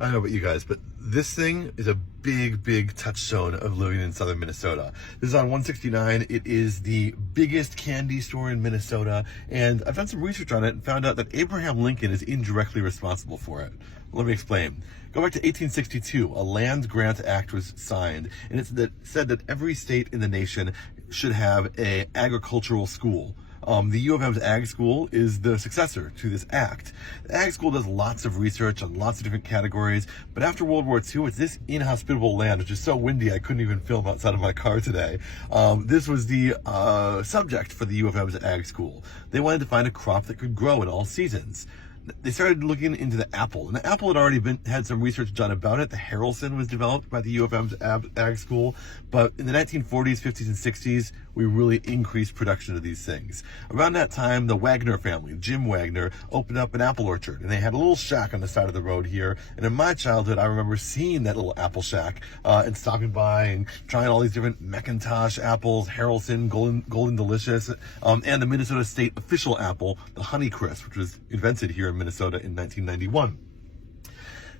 I don't know about you guys, but this thing is a big touchstone of living in southern Minnesota. This is on 169. It is the biggest candy store in Minnesota, and I've done some research on it and found out that Abraham Lincoln is indirectly responsible for it. Let me explain. Go back to 1862. A Land Grant Act was signed, and it said that every state in the nation should have an agricultural school. The U of M's Ag School is the successor to this act. The Ag School does lots of research on lots of different categories, but after World War II, it's this inhospitable land, which is so windy I couldn't even film outside of my car today. This was the subject for the U of M's Ag School. They wanted to find a crop that could grow in all seasons. They started looking into the apple, and the apple had already had some research done about it. The Harrelson was developed by the U of M's Ag School, but in the 1940s, 50s, and 60s, we really increased production of these things. Around that time, the Wagner family, Jim Wagner, opened up an apple orchard, and they had a little shack on the side of the road here. And in my childhood, I remember seeing that little apple shack and stopping by and trying all these different McIntosh apples, Harrelson, Golden Delicious, and the Minnesota State official apple, the Honeycrisp, which was invented here in Minnesota in 1991.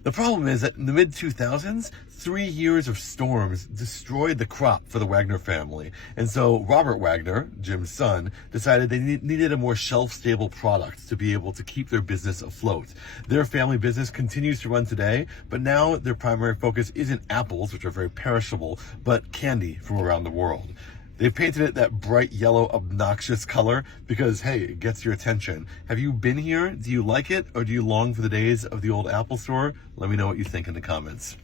The problem is that in the mid-2000s, 3 years of storms destroyed the crop for the Wagner family. And so Robert Wagner, Jim's son, decided they needed a more shelf-stable product to be able to keep their business afloat. Their family business continues to run today, but now their primary focus isn't apples, which are very perishable, but candy from around the world. They've painted it that bright yellow, obnoxious color because, hey, it gets your attention. Have you been here? Do you like it? Or do you long for the days of the old Apple store? Let me know what you think in the comments.